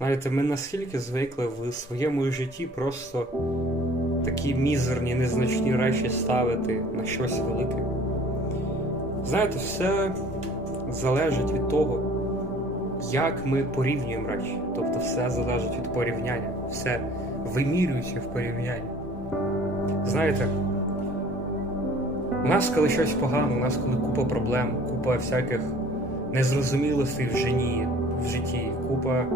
Знаєте, ми наскільки звикли в своєму житті просто такі мізерні, незначні речі ставити на щось велике. Знаєте, все залежить від того, як ми порівнюємо речі. Тобто все залежить від порівняння, все вимірюється в порівнянні. Знаєте, у нас, коли щось погано, у нас коли купа проблем, купа всяких незрозумілостей в житті, в житті, купа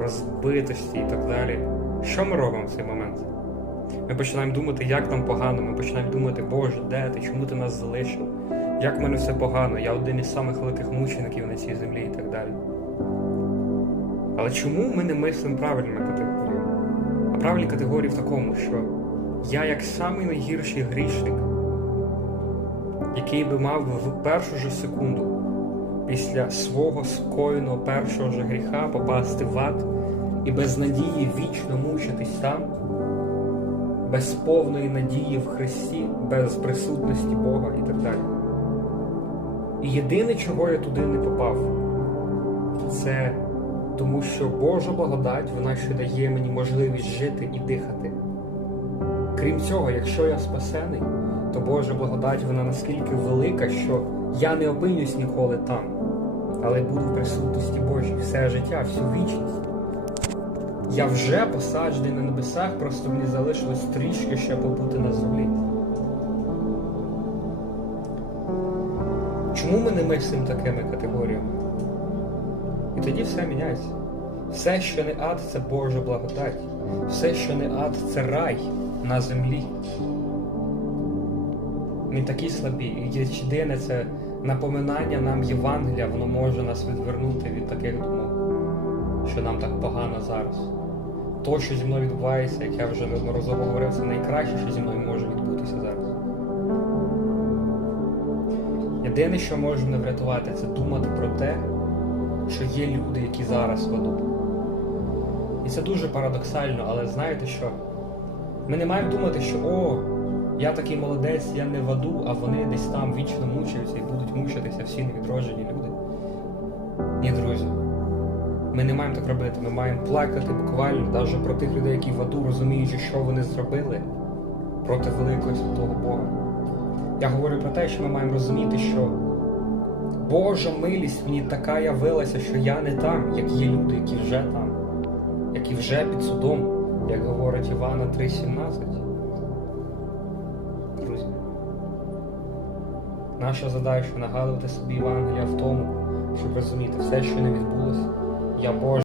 розбитості і так далі. Що ми робимо в цей момент? Ми починаємо думати, як нам погано, ми починаємо думати, Боже, де ти, чому ти нас залишив? Як в мене все погано, я один із самих великих мучеників на цій землі і так далі. Але чому ми не мислимо правильними категоріями? А правильні категорії в такому, що я як самий найгірший грішник, який би мав в першу ж секунду після свого скоєного першого ж гріха попасти в ад і без надії вічно мучитись там, без повної надії в Христі, без присутності Бога і так далі. І єдине, чого я туди не попав, це тому, що Божа благодать, вона ще дає мені можливість жити і дихати. Крім цього, якщо я спасений, то Божа благодать вона наскільки велика, що я не опинюсь ніколи там, але буду в присутності Божій все життя, всю вічність. Я вже посаджений на небесах, просто мені залишилось трішки ще побути на землі. Чому ми не мислимо такими категоріями? І тоді все міняється. Все, що не ад, це Божа благодать. Все, що не ад, це рай на землі. Ми такі слабі. І єдине це напоминання нам Євангелія, воно може нас відвернути від таких думок, що нам так погано зараз. То, що зі мною відбувається, як я вже неодноразово говорив, це найкраще, що зі мною може відбутися зараз. Єдине, що може мене врятувати, це думати про те, що є люди, які зараз в аду. І це дуже парадоксально, але знаєте що? Ми не маємо думати, що о, я такий молодець, я не в аду, а вони десь там вічно мучаються і будуть мучитися всі невідроджені люди. Ні, друзі. Ми не маємо так робити. Ми маємо плакати буквально навіть про тих людей, які в аду, розуміючи, що вони зробили проти великого святого Бога. Я говорю про те, що ми маємо розуміти, що Божа милість мені така явилася, що я не там, як є люди, які вже там, які вже під судом, як говорить Івана 3,17. Друзі. Наша задача нагадувати собі Івангелія в тому, щоб розуміти все, що не відбулося. Я Божий.